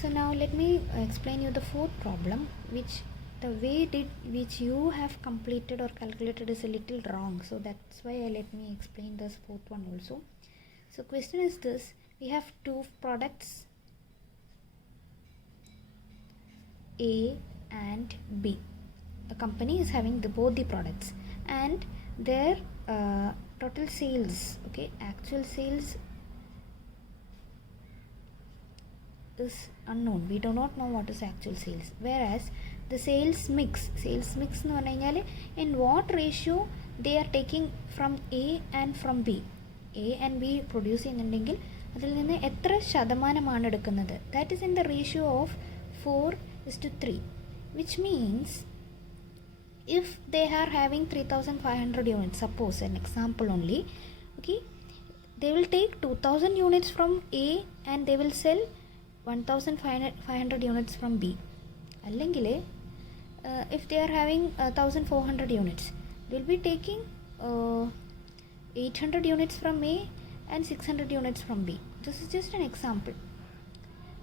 So now let me explain you the fourth problem, which which you have completed or calculated is a little wrong. So that's why let me explain this fourth one also. So question is this: we have two products A and B. The company is having both the products and their total sales, okay, actual sales is unknown. We do not know what is actual sales, whereas the sales mix nu പറഞ്ഞാൽ in what ratio they are taking from A and from B. A and B produce ചെയ്യുന്നുണ്ടെങ്കിൽ അതിൽ നിന്ന് എത്ര ശതമാനമാണ് എടുക്കുന്നത്, that is in the ratio of 4:3, which means if they are having 3,500 units, suppose an example only, okay, they will take 2,000 units from A and they will sell 1,500 units from B. Allengil if they are having 1,400 units, they will be taking 800 units from A and 600 units from B. This is just an example.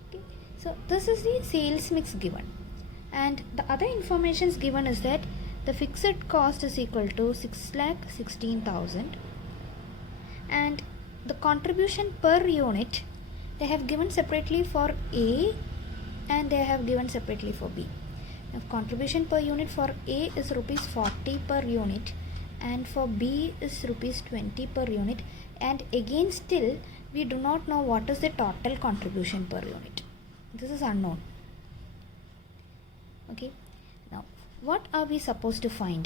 Okay. So this is the sales mix given, and the other informations given is that the fixed cost is equal to 6,16,000 and the contribution per unit they have given separately for A and they have given separately for B. Now contribution per unit for A is rupees 40 per unit and for B is rupees 20 per unit, and again still we do not know what is the total contribution per unit. This is unknown. Okay, now what are we supposed to find?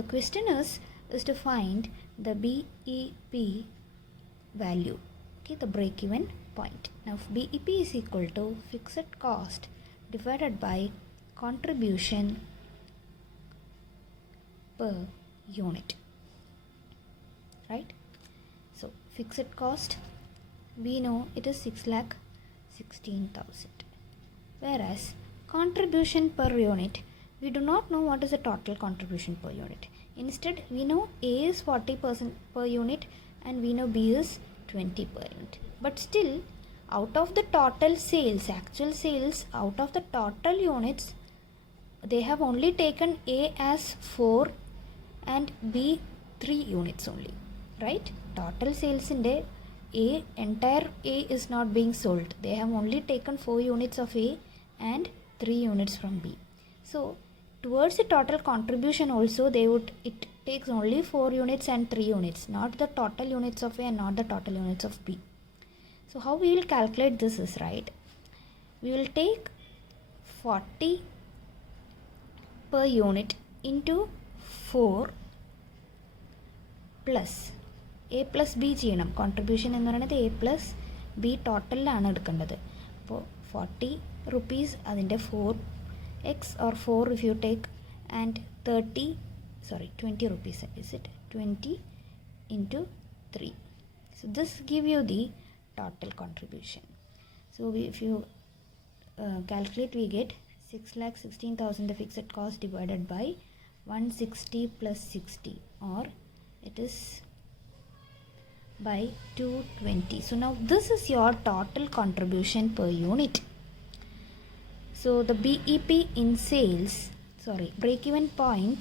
The question is to find the BEP value, okay, the break-even point. Now BEP is equal to fixed cost divided by contribution per unit, right? So fixed cost, we know it is 6,16,000, whereas contribution per unit, we do not know what is the total contribution per unit. Instead we know A is 40% per unit and we know B is 20 per unit, but still out of the total sales, actual sales, out of the total units, they have only taken A as 4 and B 3 units only, right? Total sales in the entire A is not being sold. They have only taken 4 units of A and 3 units from B. So towards the total contribution also it takes only 4 units and 3 units, not the total units of A and not the total units of B. So how we will calculate this is, right, we will take 40 per unit into 4 plus A plus B ചെയ്യണം. Contribution എന്ന് പറയുന്നത് A plus B ടോട്ടലിലാണ് എടുക്കേണ്ടത്. അപ്പോൾ 40 rupees അതിൻ്റെ 4x or 4 if you take, and 20 rupees, is it 20 into 3. So this give you the total contribution. So if you calculate, we get 6,16,000 the fixed cost divided by 160 plus 60, or it is by 220. So now this is your total contribution per unit. So the BEP in sales, break-even point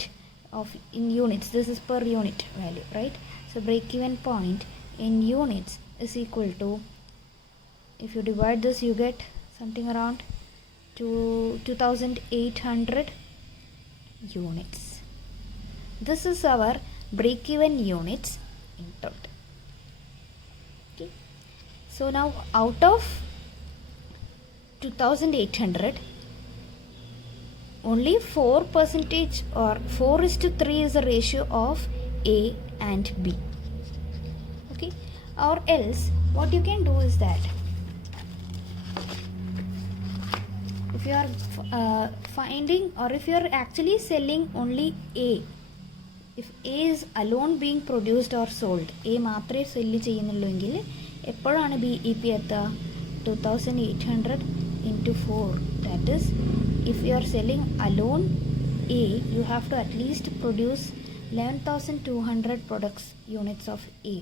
of in units, this is per unit value, right? So break-even point in units is equal to, if you divide this you get something around 2,800 units. This is our break-even units in total. Okay. So now out of 2,800, only 4% or 4:3 is the ratio of A and B. Okay, or else what you can do is that if you are finding, or if you are actually selling only A, if A is alone being produced or sold, A മാത്രമേ cell ചെയ്യുന്നുള്ളൂവെങ്കിൽ എപ്പോഴാണ് BEP എത്തുക? 2,800 into 4, that is, if you are selling alone A, you have to at least produce 11,200 products units of A,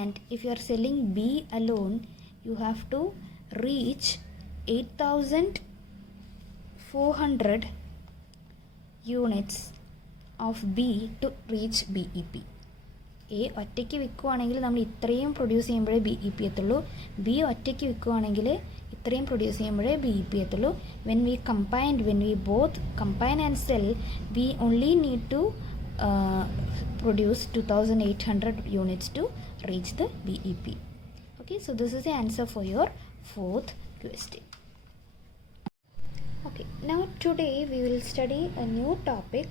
and if you are selling B alone, you have to reach 8,400 units of B to reach BEP. A ഒറ്റയ്ക്ക് വിൽക്കുവാണെങ്കിൽ നമ്മൾ ഇത്രയും produce ചെയ്യുമ്പോഴേ BEP എത്തുള്ളൂ. B ഒറ്റയ്ക്ക് വിൽക്കുവാണെങ്കിൽ ഇത്രയും produce ചെയ്യുമ്പോഴേ BEP എത്തുള്ളൂ. when we both combine and sell, we only need to produce 2,800 units to reach the BEP. Okay, so this is the answer for your fourth question. Okay, now today we will study a new topic,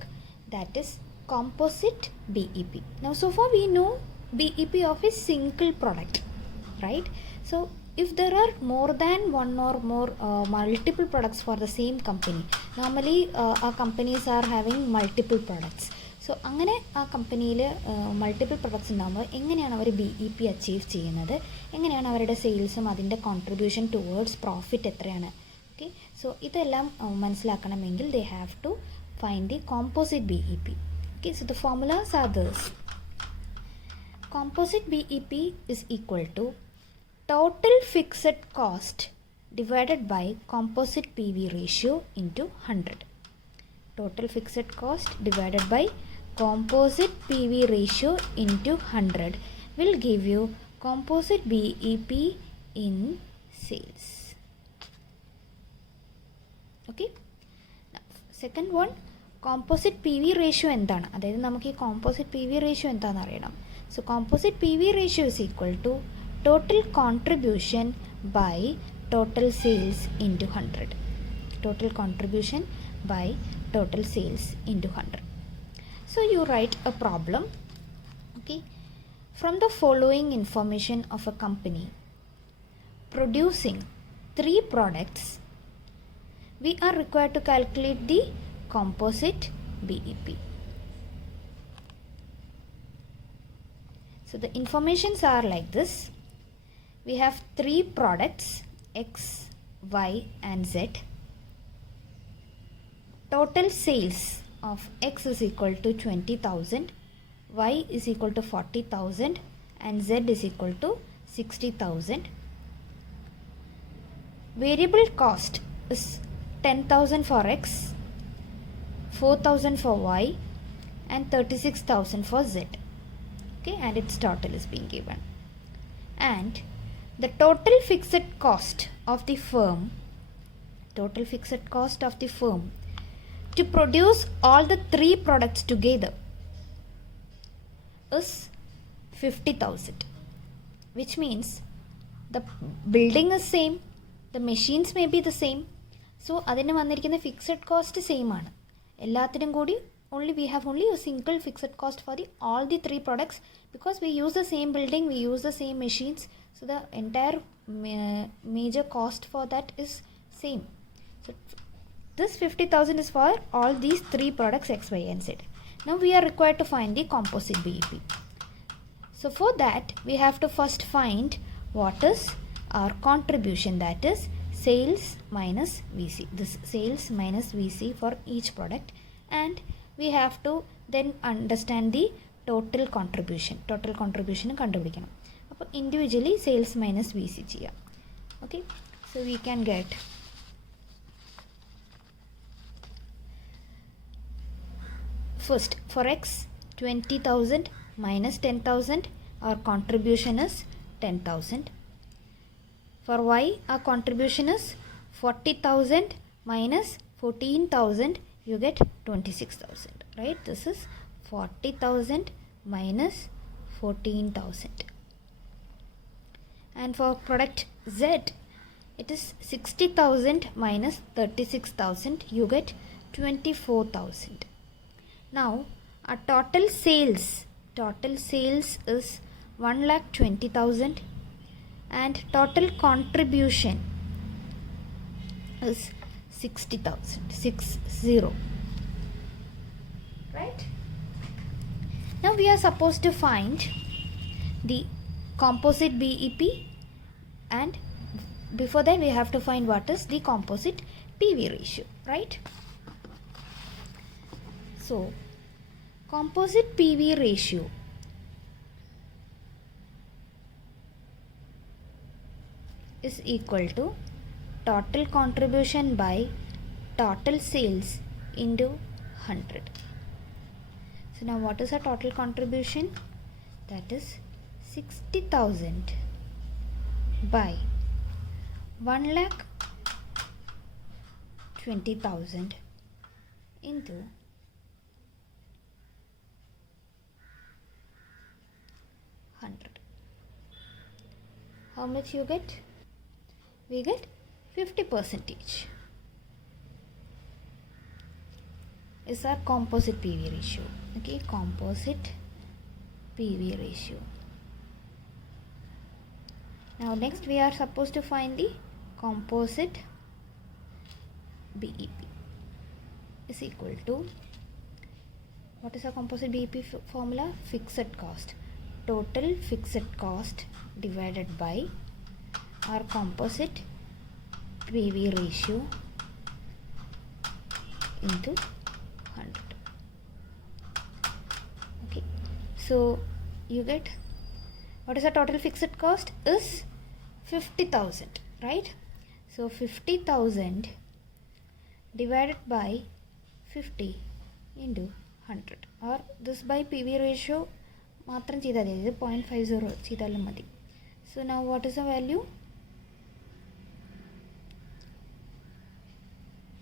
that is composite BEP. Now so far we know BEP of a single product, right? So if there are more than one or more multiple products for the same company, normally our companies are having multiple products. So അങ്ങനെ ആ കമ്പനിയിൽ multiple products ഉണ്ടാകുമ്പോൾ എങ്ങനെയാണ് അവർ BEP achieve ചെയ്യുന്നത്, എങ്ങനെയാണ് അവരുടെ സെയിൽസും അതിൻ്റെ contribution towards profit എത്രയാണ്. ഓക്കെ, സോ ഇതെല്ലാം മനസ്സിലാക്കണമെങ്കിൽ they have to find the composite BEP. Okay, so the formulas are this. Composite BEP is equal to total fixed cost divided by composite PV ratio into 100. Total fixed cost divided by composite PV ratio into 100 will give you composite BEP in sales. Okay, now second one, composite PV ratio എന്താണ്, അതായത് നമുക്ക് ഈ composite PV ratio എന്താണെന്ന് അറിയണം. So composite PV ratio is equal to total contribution by total sales into 100. Total contribution by total sales into 100. So you write a problem. Okay, from the following information of a company producing 3 products, we are required to calculate the composite BEP. So the informations are like this. We have 3 products, X, Y and Z. Total sales of X is equal to 20,000, Y is equal to 40,000 and Z is equal to 60,000. Variable cost is 10,000 for X, 4,000 for Y and 36,000 for Z. Okay, and its total is being given. And the total fixed cost of the firm, to produce all the 3 products together is 50,000, which means the building is same, the machines may be the same, so adinu vandirikkunna fixed cost same aanu ellathidum koodi. Only we have only a single fixed cost for all the 3 products, because we use the same building, we use the same machines, so the entire major cost for that is same. So this 50,000 is for all these 3 products X, Y and Z. Now we are required to find the composite BEP. So for that we have to first find what is our contribution, that is sales minus VC. This sales minus VC for each product, and we have to then understand the total contribution. Total contribution കണ്ടുപിടിക്കണം. അപ്പോൾ individually sales minus VC ചെയ്യാം. Okay, so we can get first for X 20,000 minus 10,000, our contribution is 10,000. For Y our contribution is 40,000 minus 14,000, you get 26,000, right? This is 40,000 minus 14,000. And for product Z, it is 60,000 minus 36,000, you get 24,000. Now our total sales is 1,20,000 and total contribution is 60,000, 60, right? Now we are supposed to find the composite BEP, and before that we have to find what is the composite PV ratio, right? So composite PV ratio is equal to total contribution by total sales into 100. So now what is our total contribution? That is 60,000 by 1,20,000 into 100. How much you get? We get 50%. Is our composite PV ratio. Okay, composite PV ratio. Now next we are supposed to find the composite BEP is equal to, what is our composite BEP formula? Fixed cost. Total fixed cost divided by our composite PV ratio into 100. Okay, so you get, what is the total fixed cost? Is 50,000, right? So 50,000 divided by 50 into 100, or this by PV ratio matram cheyidal madi, 0.50 cheyidalum madi. So now what is the value?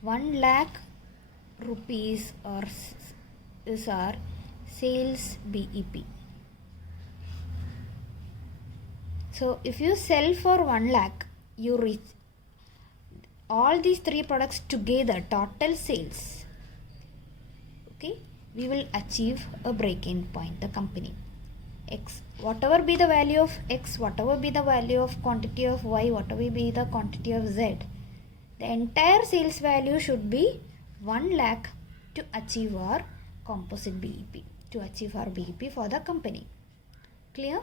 1 lakh rupees or is our sales BEP. So if you sell for 1 lakh, you reach all these three products together, total sales, okay, we will achieve a break-in point. The company X, whatever be the value of X, whatever be the value of quantity of Y, whatever be the quantity of Z, the entire sales value should be 1 lakh to achieve our composite BEP, to achieve our BEP for the company. Clear?